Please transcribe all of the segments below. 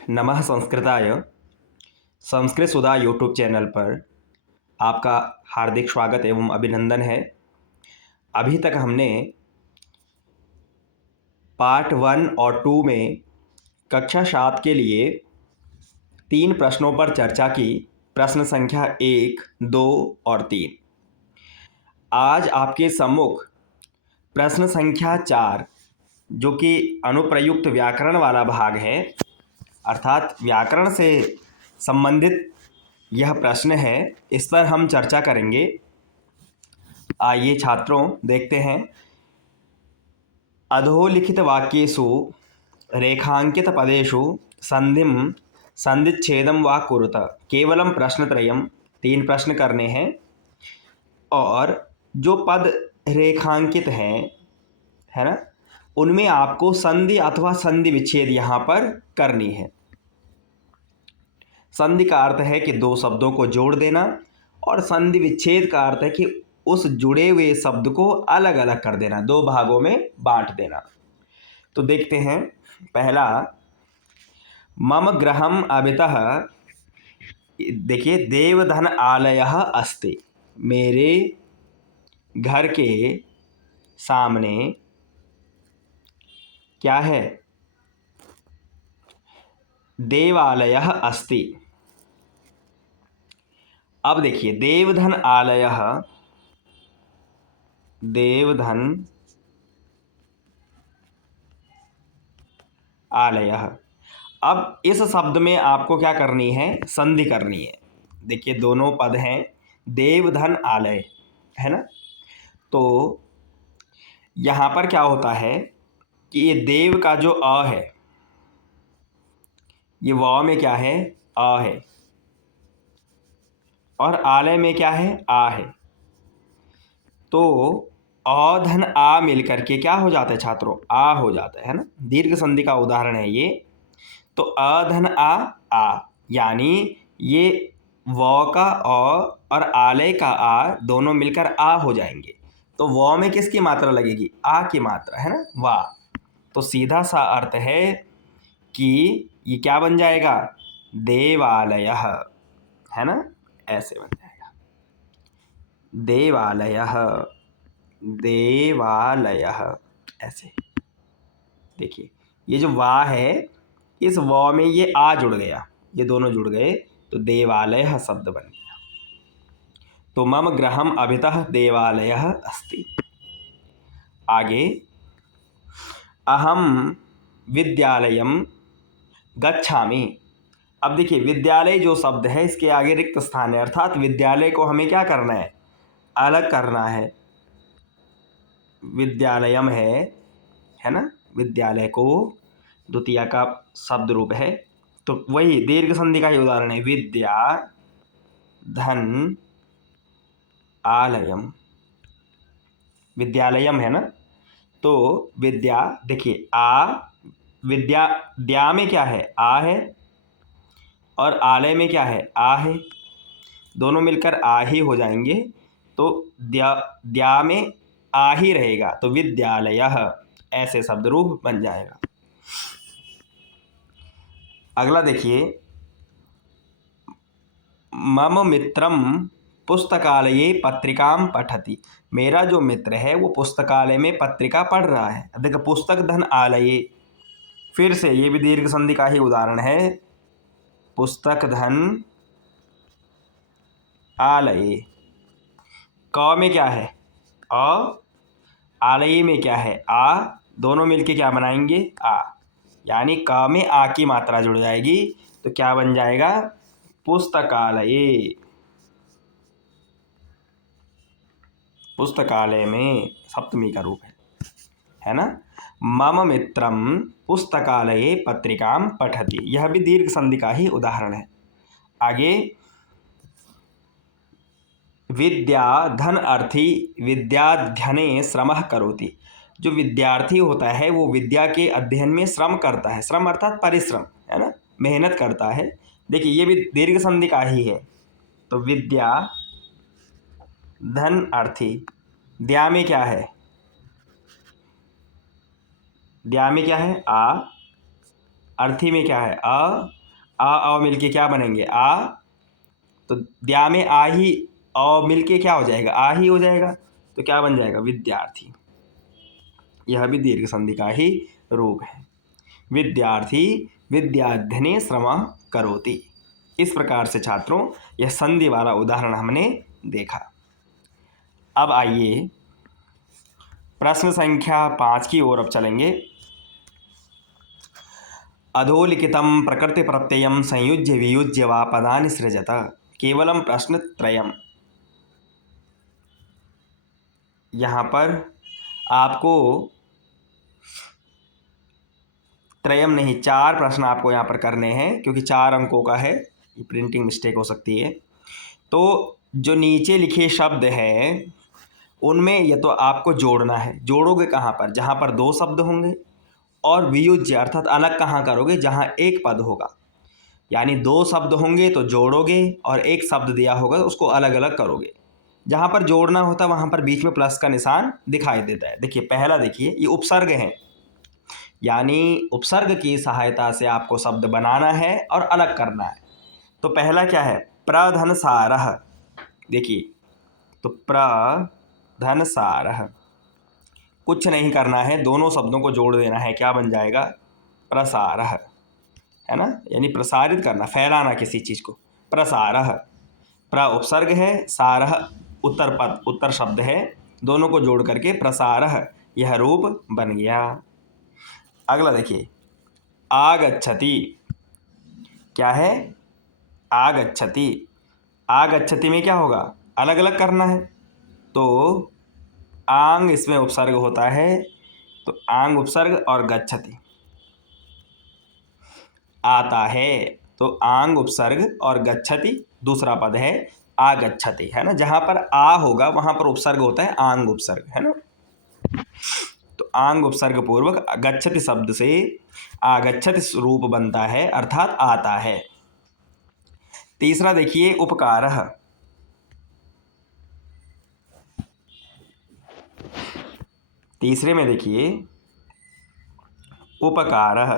नमः संस्कृताय। संस्कृत सुधा YouTube channel पर आपका हार्दिक स्वागत एवं अभिनंदन है। अभी तक हमने पार्ट 1 और 2 में कक्षा 7 के लिए 3 प्रश्नों पर चर्चा की। प्रश्न संख्या 1, 2 और 3। आज आपके सम्मुख प्रश्न संख्या 4 जो कि अनुप्रयुक्त व्याकरण वाला भाग है, अर्थात व्याकरण से संबंधित यह प्रश्न है, इस पर हम चर्चा करेंगे। आइए छात्रों देखते हैं। अधोलिखित वाक्येषु रेखांकित पदेषु संधिं संधिच्छेदं वा कुरुत। केवलम प्रश्नत्रयम्, 3 प्रश्न करने हैं और जो पद रेखांकित हैं, है ना, उनमें आपको संधि अथवा संधि विच्छेद यहाँ पर करनी है। संधि का अर्थ है कि 2 शब्दों को जोड़ देना और संधि विच्छेद का अर्थ है कि उस जुड़े हुए शब्द को अलग अलग कर देना, 2 भागों में बांट देना। तो देखते हैं। पहला, मम गृहम अभितः, देखिए, देवधन आलयः अस्ति। मेरे घर के सामने क्या है? देवालयः अस्ति। अब देखिए, देवधन आलयः, देवधन आलयः। अब इस शब्द में आपको क्या करनी है? संधि करनी है। देखिए, दोनों पद हैं, देवधन आलय, है ना। तो यहाँ पर क्या होता है कि ये देव का जो अ है, ये व में क्या है? अ है, और आलय में क्या है? आ है। तो अ धन आ मिलकर के क्या हो जाता है छात्रों? आ हो जाता है ना। दीर्घ संधि का उदाहरण है ये। तो अ धन आ, यानी ये व का अ और आलय का आ दोनों मिलकर आ हो जाएंगे। तो व में किसकी मात्रा लगेगी? आ की मात्रा, है ना, वाह। तो सीधा सा अर्थ है कि ये क्या बन जाएगा? देवालयः, है ना, ऐसे बन जाएगा देवालयः, देवालयः, ऐसे। देखिए, ये जो वा है, इस व में ये आ जुड़ गया, ये दोनों जुड़ गए तो देवालयः शब्द बन गया। तो मम गृहम अभितः देवालयः अस्ति। आगे, अहम विद्यालयम गच्छामि। अब देखिए, विद्यालय जो शब्द है, इसके आगे रिक्त स्थान है, अर्थात विद्यालय को हमें क्या करना है? अलग करना है। विद्यालयम है ना, विद्यालय को द्वितीया का शब्द रूप है। तो वही दीर्घ संधि का ही उदाहरण है, विद्या धन आलयम, विद्यालयम, है ना। तो विद्या, देखिए, आ, विद्या, द्या में क्या है? आ है, और आलय में क्या है? आ है, दोनों मिलकर आ ही हो जाएंगे। तो द्या, द्या में आ ही रहेगा, तो विद्यालयः ऐसे शब्द रूप बन जाएगा। अगला देखिए, मम मित्रम पुस्तकालये पत्रिकां पठति। मेरा जो मित्र है वो पुस्तकालय में पत्रिका पढ़ रहा है। अब देखो, पुस्तक धन आलये, फिर से ये भी दीर्घ संधि का ही उदाहरण है, पुस्तक धन आलये। क में क्या है? अ, आलये में क्या है? आ, दोनों मिलके क्या बनाएंगे? आ, यानी क में आ की मात्रा जुड़ जाएगी, तो क्या बन जाएगा? पुस्तकालये, पुस्तकालय में सप्तमी का रूप है ना। मम मित्रम पुस्तकालये पत्रिकां पठति, यह भी दीर्घ संधि का ही उदाहरण है। आगे, विद्या धन अर्थी विद्याध्ययने श्रमः करोति। जो विद्यार्थी होता है वो विद्या के अध्ययन में श्रम करता है। श्रम अर्थात परिश्रम, है ना, मेहनत करता है। देखिए, ये भी दीर्घ संधि का ही है। तो विद्या धन अर्थी, द्या में क्या है? द्या में क्या है? आ, अर्थी में क्या है अ मिलके क्या बनेंगे आ, तो द्या में आ ही अ मिलके क्या हो जाएगा आ ही हो जाएगा, तो क्या बन जाएगा विद्यार्थी। यह भी दीर्घ संधि का ही रूप है। विद्यार्थी विद्याध्ययने श्रमः करोति। इस प्रकार से छात्रों यह संधि वाला उदाहरण हमने देखा। अब आइए प्रश्न संख्या 5 की ओर अब चलेंगे। अधोलिखितं प्रकृति प्रत्ययं संयुज्य वियुज्य वा पदानि सृजत केवलम प्रश्नत्रयम्। यहाँ पर आपको त्रयम नहीं 4 प्रश्न आपको यहाँ पर करने हैं, क्योंकि 4 अंकों का है, ये प्रिंटिंग मिस्टेक हो सकती है। तो जो नीचे लिखे शब्द हैं उनमें ये तो आपको जोड़ना है। जोड़ोगे कहाँ पर? जहाँ पर 2 शब्द होंगे, और वियुज्य अर्थात अलग कहाँ करोगे? जहाँ एक पद होगा। यानी 2 शब्द होंगे तो जोड़ोगे, और एक शब्द दिया होगा तो उसको अलग अलग करोगे। जहाँ पर जोड़ना होता है वहाँ पर बीच में प्लस का निशान दिखाई देता है। देखिए पहला, देखिए ये उपसर्ग है, यानी उपसर्ग की सहायता से आपको शब्द बनाना है और अलग करना है। तो पहला क्या है? प्रधनसारः। देखिए तो प्रधनसारः, कुछ नहीं करना है, दोनों शब्दों को जोड़ देना है, क्या बन जाएगा? प्रसारः, है ना, यानी प्रसारित करना, फैलाना किसी चीज़ को। प्रसारः, प्र उपसर्ग है, सारः उत्तर पद उत्तर शब्द है, दोनों को जोड़ करके प्रसारः यह रूप बन गया। अगला देखिए आगच्छति। क्या है? आगच्छति। आगच्छति में क्या होगा? अलग अलग करना है, तो आंग इसमें उपसर्ग होता है, तो आंग उपसर्ग और गच्छति आता है, तो आंग उपसर्ग और गच्छति दूसरा पद है आगच्छति, है ना। जहाँ पर आ होगा वहाँ पर उपसर्ग होता है आंग उपसर्ग, है ना। तो आंग उपसर्ग पूर्वक गच्छति शब्द से आगच्छति रूप बनता है, अर्थात आता है। तीसरा देखिए उपकारः। तीसरे में देखिए उपकारः,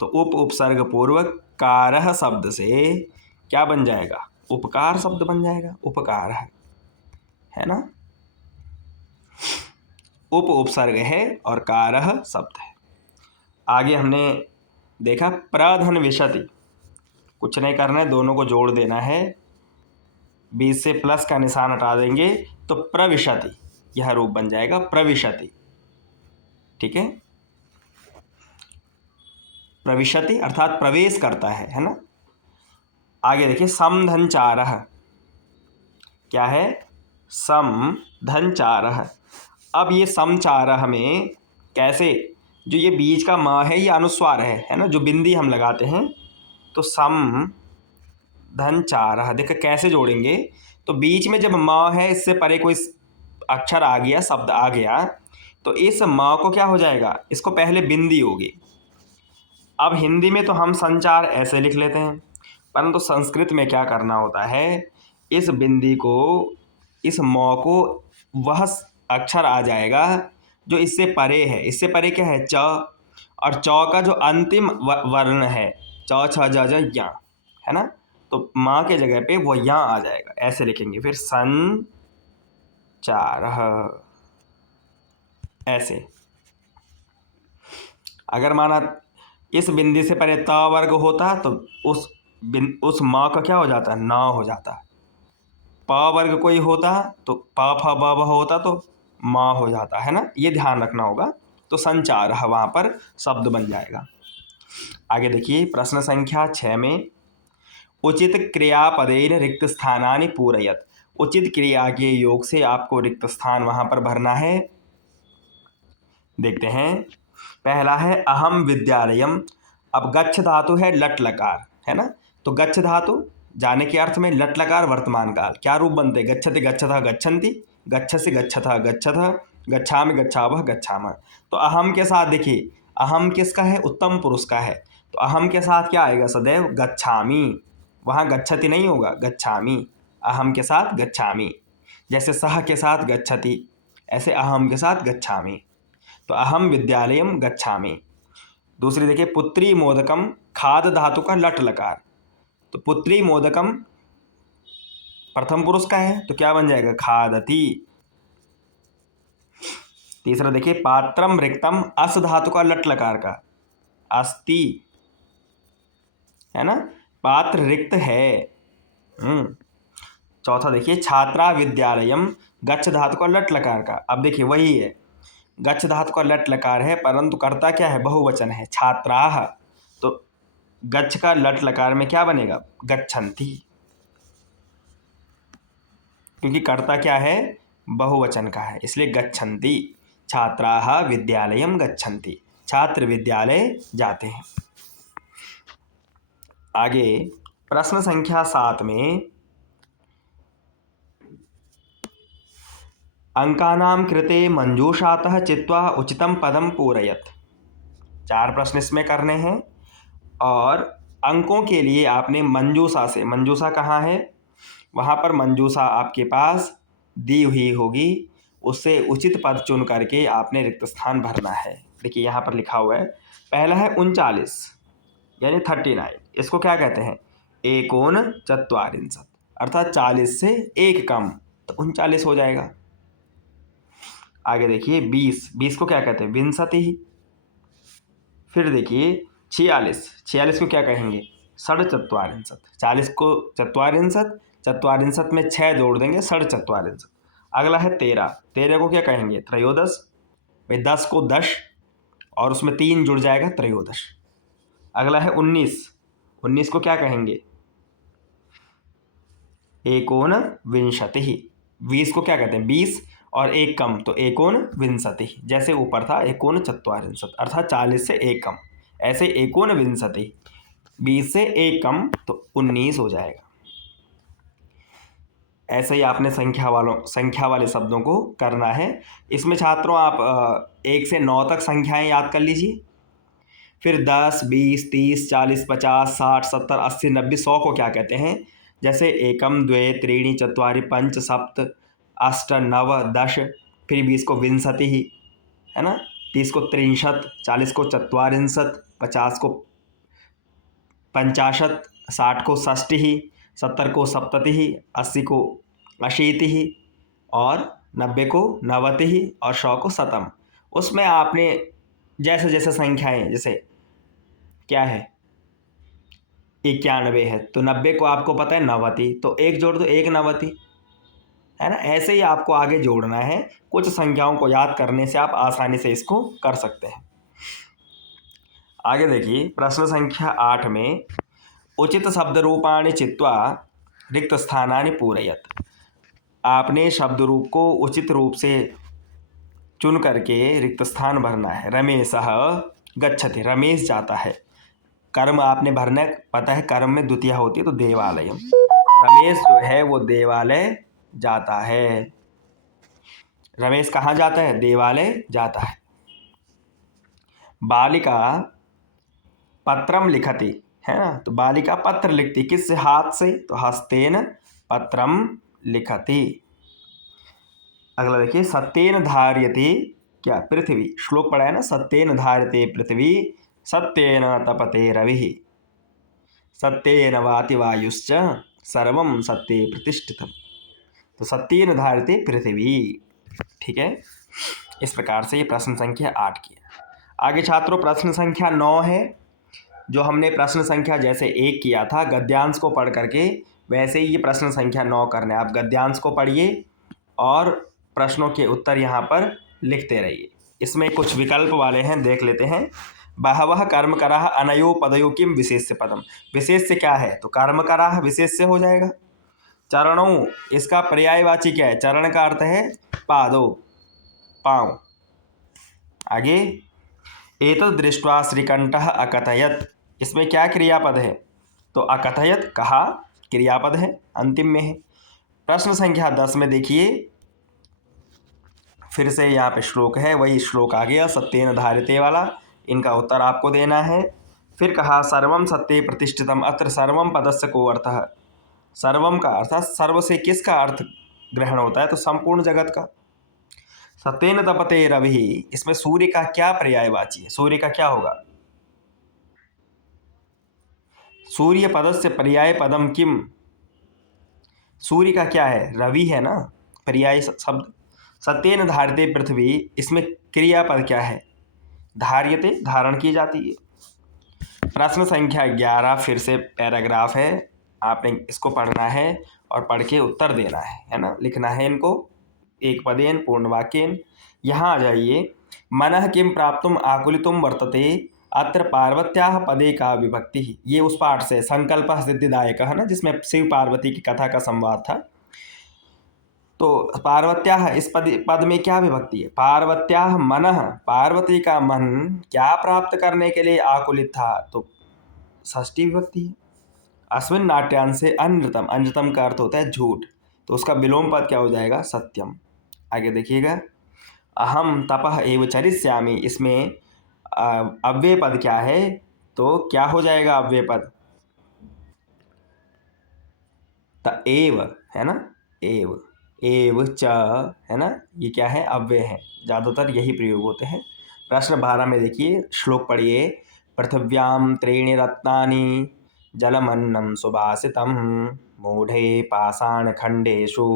तो उप उपसर्ग पूर्वक कारः शब्द से क्या बन जाएगा? उपकार शब्द बन जाएगा, उपकारः, है ना। उप उपसर्ग है और कारः शब्द है। आगे हमने देखा प्रधन विशति, कुछ नहीं करना है, दोनों को जोड़ देना है, बीच से प्लस का निशान हटा देंगे तो प्रविशति यह रूप बन जाएगा, प्रविशति। ठीक है, प्रविशति अर्थात प्रवेश करता है ना। आगे देखिए समधनचारः। क्या है? समधनचारः। अब ये समचारः में कैसे, जो ये बीच का म है ये अनुस्वार है ना, जो बिंदी हम लगाते हैं, तो सम धनचारः देखो कैसे जोड़ेंगे। तो बीच में जब म है, इससे परे कोई अक्षर आ गया, शब्द आ गया, तो इस म को क्या हो जाएगा? इसको पहले बिंदी होगी। अब हिंदी में तो हम संचार ऐसे लिख लेते हैं, परंतु संस्कृत में क्या करना होता है? इस बिंदी को, इस म को वह अक्षर आ जाएगा जो इससे परे है। इससे परे क्या है? च, और च का जो अंतिम वर्ण है, च छ ज ज या, है ना, तो माँ के जगह पे वो यहाँ आ जाएगा, ऐसे लिखेंगे। फिर संचारः ऐसे। अगर माना इस बिंदी से पहले त वर्ग होता तो उस माँ का क्या हो जाता? न हो जाता। प वर्ग कोई होता तो प फ ब भ होता तो माँ हो जाता, है ना। ये ध्यान रखना होगा। तो संचारः वहाँ पर शब्द बन जाएगा। आगे देखिए प्रश्न संख्या 6 में उचित क्रियापदेन रिक्त स्थानानि पूरयत। उचित क्रिया के योग से आपको रिक्त स्थान वहाँ पर भरना है। देखते हैं, पहला है अहम विद्यालयम। अब गच्छ धातु है लट लकार, है ना, तो गच्छ धातु जाने के अर्थ में, लट लकार वर्तमान काल, क्या रूप बनते? गच्छति गच्छतः गच्छन्ति, गच्छसि गच्छतः गच्छतः, गच्छामि गच्छावः गच्छामः। तो अहम के साथ देखिए, अहम किसका है? उत्तम पुरुष का है, तो अहम के साथ क्या आएगा? सदैव गच्छामि। वहाँ गच्छति नहीं होगा, गच्छामि। अहम के साथ गच्छामि। जैसे सह के साथ गच्छति, ऐसे अहम के साथ गच्छामि। तो अहम विद्यालयम गच्छामि। दूसरी देखिए पुत्री मोदकम, खाद धातु का लट लकार, तो पुत्री मोदकम प्रथम पुरुष का है तो क्या बन जाएगा, खादती। तीसरा देखिए पात्रम रिक्तम, अस धातु का लट लकार का, अस्ति, है ना, पात्र रिक्त है। चौथा देखिए छात्रा विद्यालयम, गच्छ धातु का लट लकार का, अब देखिए वही है, गच्छ धातु का लट लकार है परंतु कर्ता क्या है, बहुवचन है, छात्राः, तो गच्छ का लट लकार में क्या बनेगा, गच्छन्ति, क्योंकि कर्ता क्या है, बहुवचन का है, इसलिए गच्छन्ति। छात्राः विद्यालयम गच्छन्ति, छात्र विद्यालय जाते हैं। आगे प्रश्न संख्या 7 में अंकानां कृते मंजूषातः चित्वा उचितम पदम पूरयत। 4 प्रश्न इसमें करने हैं और अंकों के लिए आपने मंजूषा से, मंजूषा कहाँ है, वहाँ पर मंजूषा आपके पास दी हुई होगी, उससे उचित पद चुन करके आपने रिक्त स्थान भरना है। देखिए यहाँ पर लिखा हुआ है, पहला है 39 यानी 39, इसको क्या कहते हैं, एकोन चत्वारिंशत्, अर्थात 40 से एक कम, तो 39 हो जाएगा। आगे देखिए 20 को क्या कहते हैं, विंशति। फिर देखिए 46 को क्या कहेंगे, षड्चत्वारिंशत्, 40 को चत्वारिंशत्, चत्वारिंशत् में 6 जोड़ देंगे, षड्चत्वारिंशत्। अगला है 13 को क्या कहेंगे, त्रयोदश, भाई 10 को 10 और उसमें 3 जुड़ जाएगा, त्रयोदश। अगला है 19 को क्या कहेंगे, एकोन विंशति। 20 को क्या कहते हैं, 20 और एक कम तो एकोन विंशति, जैसे ऊपर था एकोन चत्वारिंशत्, अर्थात 40 से एक कम, ऐसे एकोन विंशति, 20 से एक कम तो 19 हो जाएगा। ऐसे ही आपने संख्या वाले शब्दों को करना है। इसमें छात्रों आप 1 से 9 तक संख्याएं याद कर लीजिए, फिर 10, 20, 30, 40, 50, 60, 70, 80, 90, 100 को क्या कहते हैं, जैसे एकम, द्वे, त्रीणि, चत्वारि, पंच, सप्त, अष्ट, नव, 10, फिर 20 को विंशति ही, है ना, 30 को त्रिंशत्, 40 को चत्वारिंशत्, 50 को पंचाशत्, 60 को षष्टि, 70 को सप्तति, 80 को अशीति और 90 को नवति और 100 को शतम। उसमें आपने जैसे जैसे संख्याएं, जैसे क्या है 91 है तो 90 को आपको पता है नवति, तो एक जोड़ दो, एक नवति, है ना। ऐसे ही आपको आगे जोड़ना है, कुछ संख्याओं को याद करने से आप आसानी से इसको कर सकते हैं। आगे देखिए प्रश्न संख्या 8 में उचित शब्द रूपाणि चित्वा रिक्त स्थानानि पूरयत। आपने शब्द रूप को उचित रूप से चुन करके रिक्त स्थान भरना है। रमेशः गच्छति, रमेश जाता है, कर्म आपने भरना है, पता है कर्म में द्वितीया होती है तो देवालयम, रमेश जो है वो देवालय जाता है। रमेश कहाँ जाता है, देवालय जाता है। बालिका पत्रम लिखति, है ना, तो बालिका पत्र लिखती, किससे, हाथ से, तो हस्तेन पत्रम लिखति। अगला देखिए सत्येन धार्यते, क्या, पृथ्वी, श्लोक पढ़ा है ना, सत्येन धार्यते पृथ्वी, सत्येन तपते रविः, सत्येन वाति वायुश्च, सर्वं सत्ये प्रतिष्ठितम्, तो सत्येन धार्यते पृथ्वी। ठीक है, इस प्रकार से ये प्रश्न संख्या 8 की है। आगे छात्रों प्रश्न संख्या 9 है, जो हमने प्रश्न संख्या जैसे 1 किया था गद्यांश को पढ़ करके, वैसे ही ये प्रश्न संख्या 9 करना है। आप गद्यांश को पढ़िए और प्रश्नों के उत्तर यहाँ पर लिखते रहिए। इसमें कुछ विकल्प वाले हैं, देख लेते हैं। बहवः कर्मकराः अनयो पदयो किम विशेष्य पदम, विशेष्य क्या है, तो कर्मकराः विशेष्य हो जाएगा। चरणों, इसका पर्यायवाची क्या है, चरण का अर्थ है पादो, पाँव। आगे एतद् दृष्ट्वा श्रीकंठः अकथयत्, इसमें क्या क्रियापद है, तो अकथयत् कहा, क्रियापद है, अंतिम में है। प्रश्न संख्या 10 में देखिए फिर से यहाँ पे श्लोक है, वही श्लोक आ गया सत्येन धार्यते वाला, इनका उत्तर आपको देना है। फिर कहा सर्वम सत्ये प्रतिष्ठितम, अत्र सर्वम पदस्य को अर्थः, सर्वम का अर्थात सर्व से किसका अर्थ ग्रहण होता है, तो संपूर्ण जगत का। सत्येन तपते रवि, इसमें सूर्य का क्या पर्यायवाची है, सूर्य का क्या होगा, सूर्य पदस्य पर्याय पदम किम। सूर्य का क्या है, रवि है ना, पर्याय शब्द। सत्येन धार्यते पृथ्वी, इसमें क्रियापद क्या है, धार्यते, धारण की जाती है। प्रश्न संख्या 11 फिर से पैराग्राफ है, आपने इसको पढ़ना है और पढ़ के उत्तर देना है ना, लिखना है इनको एक पदेन पूर्ण वाक्येन। यहाँ आ जाइए। मनः किम प्राप्तुम आकुलितुम वर्तते, अत्र पार्वत्याः पदे का विभक्ति। ये उस पाठ से संकल्प सिद्धिदायक है ना, जिसमें शिव पार्वती की कथा का संवाद था। तो पार्वत्याः इस पद में क्या विभक्ति है, पार्वत्याः मनः, पार्वती का मन क्या प्राप्त करने के लिए आकुलित था, तो षष्ठी विभक्ति है। अस्मिन् नाट्यांशे अनृतम, अनृतम का अर्थ होता है झूठ, तो उसका विलोम पद क्या हो जाएगा, सत्यम। आगे देखिएगा। अहम तपः एव चरिष्यामि, इसमें अव्यय पद क्या है, तो क्या हो जाएगा अव्यय पद, त एव है ना, एव, एव च है ना, ये क्या है, अव्यय है, ज़्यादातर यही प्रयोग होते हैं। प्रश्न 12 में देखिए, श्लोक पढ़िए। पृथिव्यां त्रीणि रत्नानि जलमन्नं सुभाषितं, मूढ़े पाषाणखण्डेषु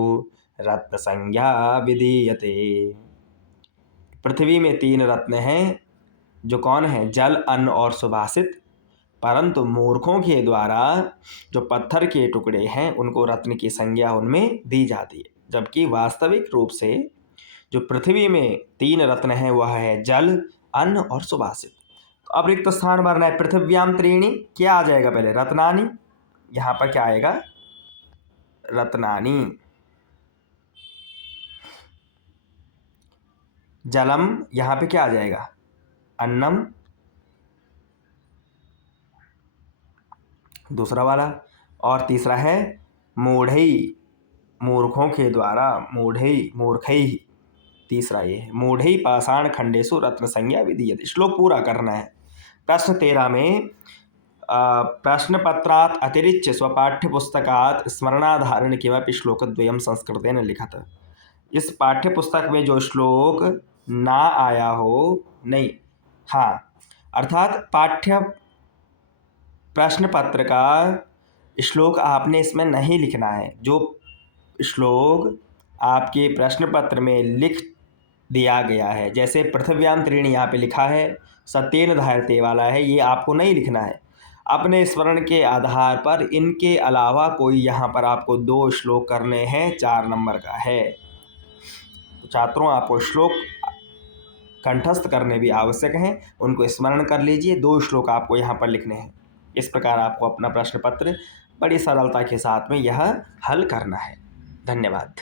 रत्नसंज्ञा विधीयते। पृथ्वी में 3 रत्न हैं, जो कौन है, जल, अन्न और सुभाषित, परंतु मूर्खों के द्वारा जो पत्थर के टुकड़े हैं उनको रत्न की संज्ञा उनमें दी जाती है, जबकि वास्तविक रूप से जो पृथ्वी में 3 रत्न हैं वह है जल, अन्न और सुभाषित। तो अब रिक्त स्थान भरना है। पृथिव्याम त्रीणि, क्या आ जाएगा पहले, रत्नानि, यहाँ पर क्या आएगा, रत्नानि। जलम, यहाँ पे क्या आ जाएगा, अन्नम, दूसरा वाला, और तीसरा है मूढ़ई, मूर्खों के द्वारा, मूढ़ई, मूर्खई, तीसरा ये है, मूढ़ई पाषाण खंडेशु रत्न संज्ञा विधीयते। श्लोक पूरा करना है। प्रश्न 13 में प्रश्न पत्रात् अतिरिच्य स्वपाठ्य पुस्तकात् स्मरणाधारण किमपि श्लोकद्वयं संस्कृतेन लिखत। इस पाठ्य पुस्तक में जो श्लोक ना आया हो, नहीं, हाँ, अर्थात पाठ्य प्रश्न पत्र का श्लोक आपने इसमें नहीं लिखना है। जो श्लोक आपके प्रश्न पत्र में लिख दिया गया है, जैसे पृथिव्याम त्रीणि यहाँ पे लिखा है, सत्येन धार्यते वाला है, ये आपको नहीं लिखना है। अपने स्मरण के आधार पर इनके अलावा कोई यहाँ पर आपको 2 श्लोक करने हैं, 4 नंबर का है। तो छात्रों, आपको श्लोक कंठस्थ करने भी आवश्यक हैं, उनको स्मरण कर लीजिए। 2 श्लोक आपको यहाँ पर लिखने हैं। इस प्रकार आपको अपना प्रश्न पत्र बड़ी सरलता के साथ में यह हल करना है। धन्यवाद।